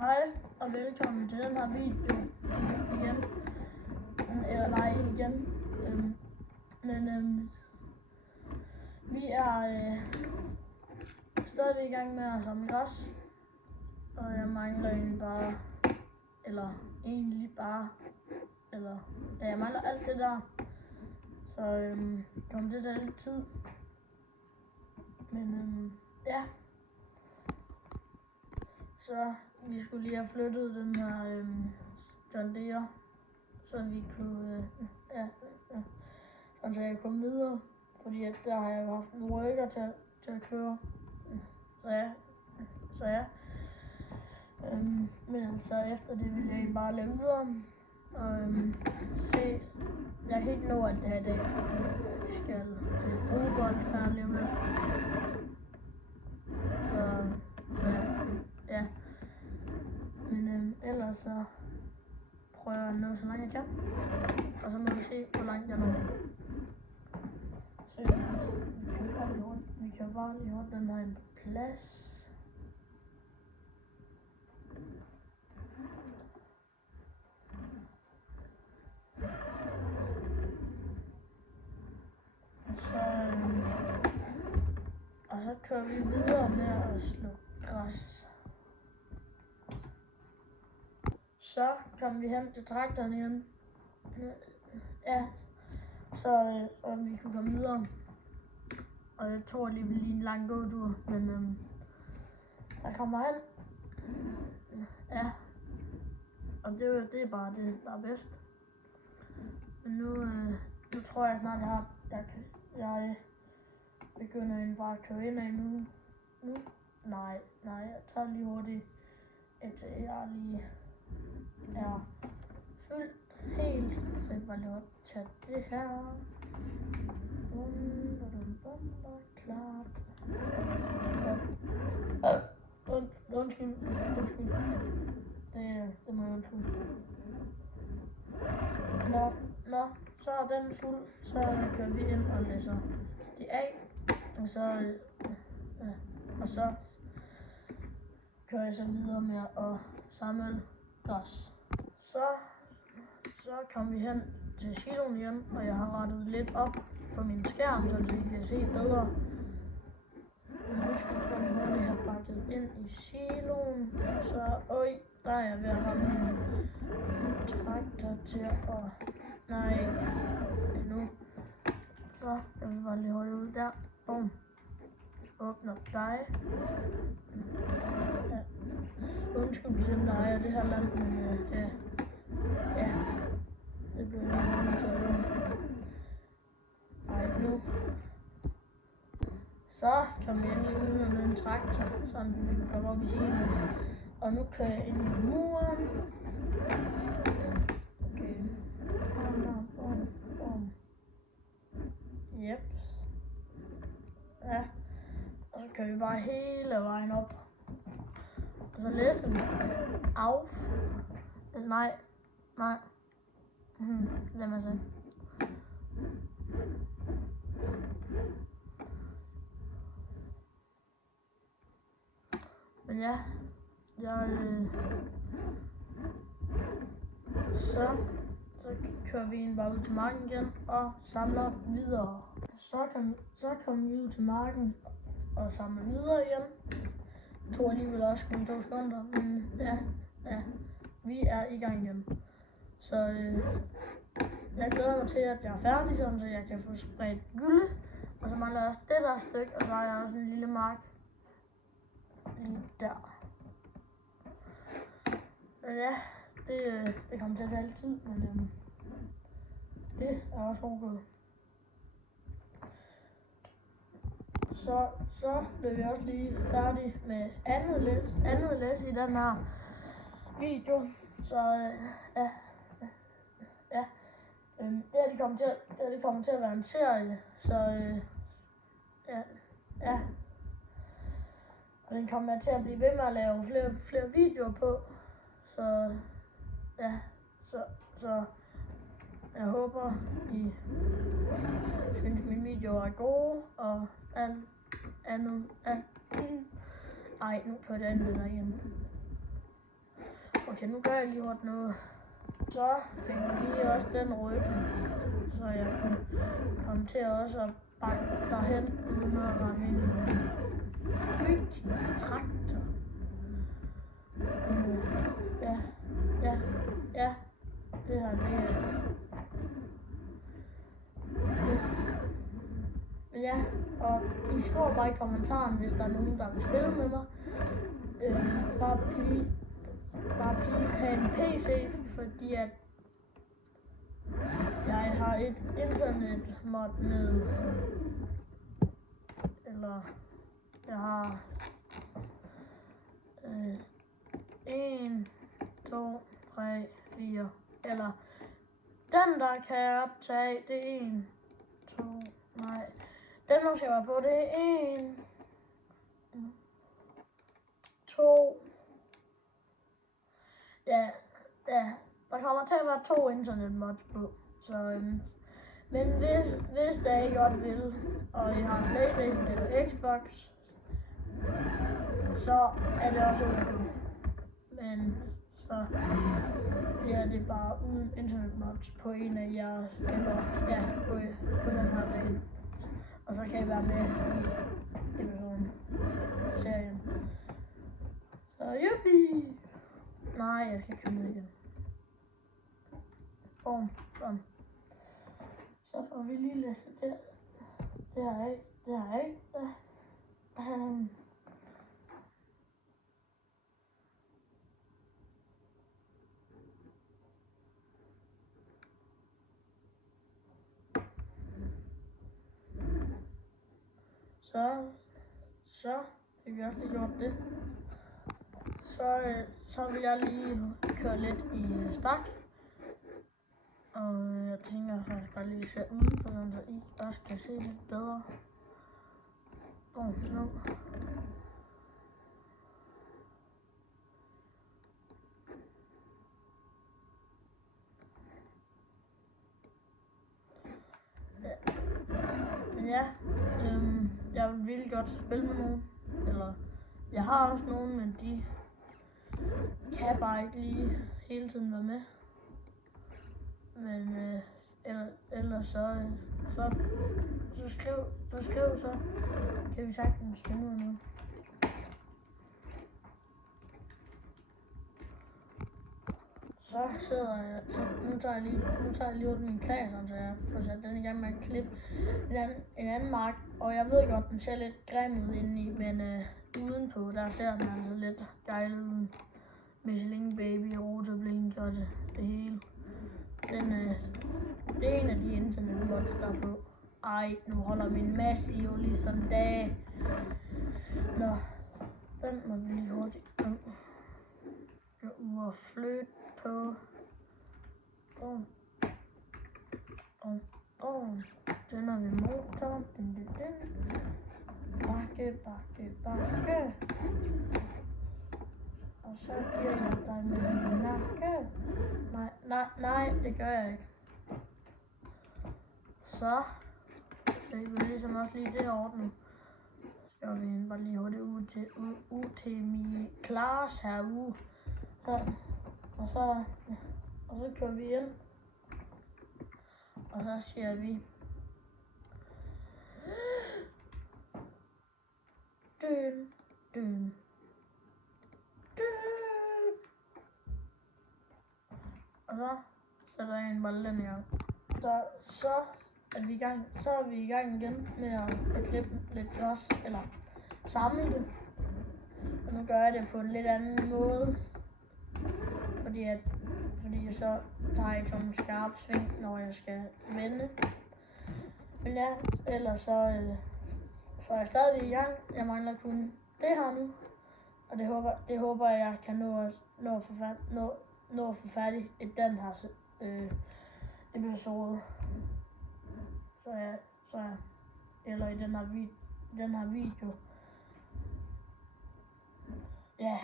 Hej og velkommen til den her video igen. Eller nej, ikke igen. Vi er stadig i gang med at samle græs. Og jeg mangler egentlig bare, jeg mangler alt det der. Så det kommer til at tage lidt tid. Men ja. Så vi skulle lige have flyttet den her John Deere, så vi kunne, så jeg kom videre, fordi at der har jeg jo haft en worker til at køre. Så ja. Men så efter det ville jeg egentlig bare lave videre og se. Jeg kan ikke nå alt det her i dag, fordi jeg skal til fodbold her lige om lidt. Så ja. Men ellers så prøver jeg at nå så langt jeg kan, og så må vi se hvor langt jeg når. Så vi kan bare lige holde den her på plads. Og så kører vi videre med at slå græs. Så kom vi hen til traktoren igen. Ja, så vi kunne komme videre. Og jeg tror lige lige en lang gåtur, men jeg kommer hen. Ja, og det er bare det, der er bedst. Men nu tror jeg snart, jeg begynder egentlig bare at køre ind af nu. Nej, jeg tager lige hurtigt, indtil jeg lige er fyldt helt. Så jeg bare lige tage det her. Klart. Undskyld. Det må jeg undskylde. Nå, så er den fuld. Så kører vi ind og læser det af. Og så kører jeg så videre med at samle græs. Så kom vi hen til siloen igen, og jeg har rettet lidt op på min skærm, så I kan se bedre. Men nu skal vi hurtigt have pakket ind i siloen. Så der er jeg ved at ramme min traktor til at... Nej, nu. Så jeg vil bare lige holde ud der. Bum. Åbner dig. Ja. Undskyld til den, der ejer det her land, men ja. Det blev lige nødt til at løbe. Nu. Så kom jeg endelig ud med en traktor, så vi kan komme op i siloen. Og nu kører jeg ind i muren. Okay. Bum. Yep. Ja. Og så kører vi bare hele vejen op. Og så læser vi af. Nej. Lad mig se. Men ja, så kører vi ind bare ud til marken igen og samler videre. Så kom vi ud til marken og samler videre igen. Jeg tror alligevel også kun 2 sekunder, men ja, vi er i gang igen. Så jeg glæder mig til, at jeg er færdig, så jeg kan få spredt gylde. Og så mangler jeg også det der stykke, og så har jeg også en lille mark lige der. Men ja, det kommer til at tage lidt tid, men det er også okay. Så blev vi også lige færdige med andet læs i den her video. Så ja. Det her kommer til at være en serie, så ja. Og den kommer til at blive ved med at lave flere videoer på. Så ja, så jeg håber I synes mine videoer er gode og alt andet. Ej, nu kører det andet der igen. Okay, nu gør jeg lige hurtigt noget. Så fik jeg lige også den ryggen, så jeg kunne komme til også at bakke derhen, uden at ramme ind i en freak traktor. Ja, det her, det er... Men ja, og I skriver bare i kommentaren, hvis der er nogen, der vil spille med mig. Bare please have en PC, fordi at jeg har et internetmod med, eller jeg har 1, 2, 3, 4, eller den der kan jeg optage, det er 1, 2, nej, den der skal være på, det er 1, 2, ja, der kommer til at være 2 internetmods på, så men hvis der ikke godt vil, og I har en PlayStation eller Xbox, så er det også okay. Men så bliver det bare uden internetmods på en af jeres, eller ja, på den her bane. Og så kan I være med i episoden, serien. Så juppie! Nej, jeg skal købe det igen. Bum, bum. Så får vi lige læse det. Det har jeg ikke. Så fik vi også lige gjort det. Så vil jeg lige køre lidt i stak. Og jeg tænker faktisk bare lige se udenfor, så I også kan se lidt bedre. Nu. Ja, jeg vil virkelig godt spille med nogen. Eller, jeg har også nogen, men de kan bare ikke lige hele tiden være med. Men ellers så skriv så kan vi sagtens finde ud af noget. Så sidder jeg, nu tager jeg lige ud min klasse, så jeg får sat den i gang med at klippe en anden mark. Og jeg ved godt, den ser lidt grim ud indeni, men udenpå, der ser den altså lidt gejlet ud. Michelin Baby, Rotoblink og det hele. Det er en af de internetmods, der er på. Ej, nu holder min masse jo ligesom dag. Nå, den må vi lige hurtigt og flytte på. Tænder vi motoren. Bakke. Og så giver jeg dig med min nakke. Nej, det gør jeg ikke. Så fik vi ligesom også lige det ordnet. Så skal vi bare lige hurtigt ud til min klasse herude. Og så kører vi ind. Og så siger vi døn. Og så sætter jeg en bold den i gang. Så er vi i gang igen med at klippe lidt græs, eller samle det. Og nu gør jeg det på en lidt anden måde, fordi så tager jeg ikke sådan en skarp sving, når jeg skal vende. Men ja, ellers så er jeg stadig i gang. Jeg mangler kun det her nu, og det håber jeg kan nå at få færdig i den her episode. Eller i den her video. Ja.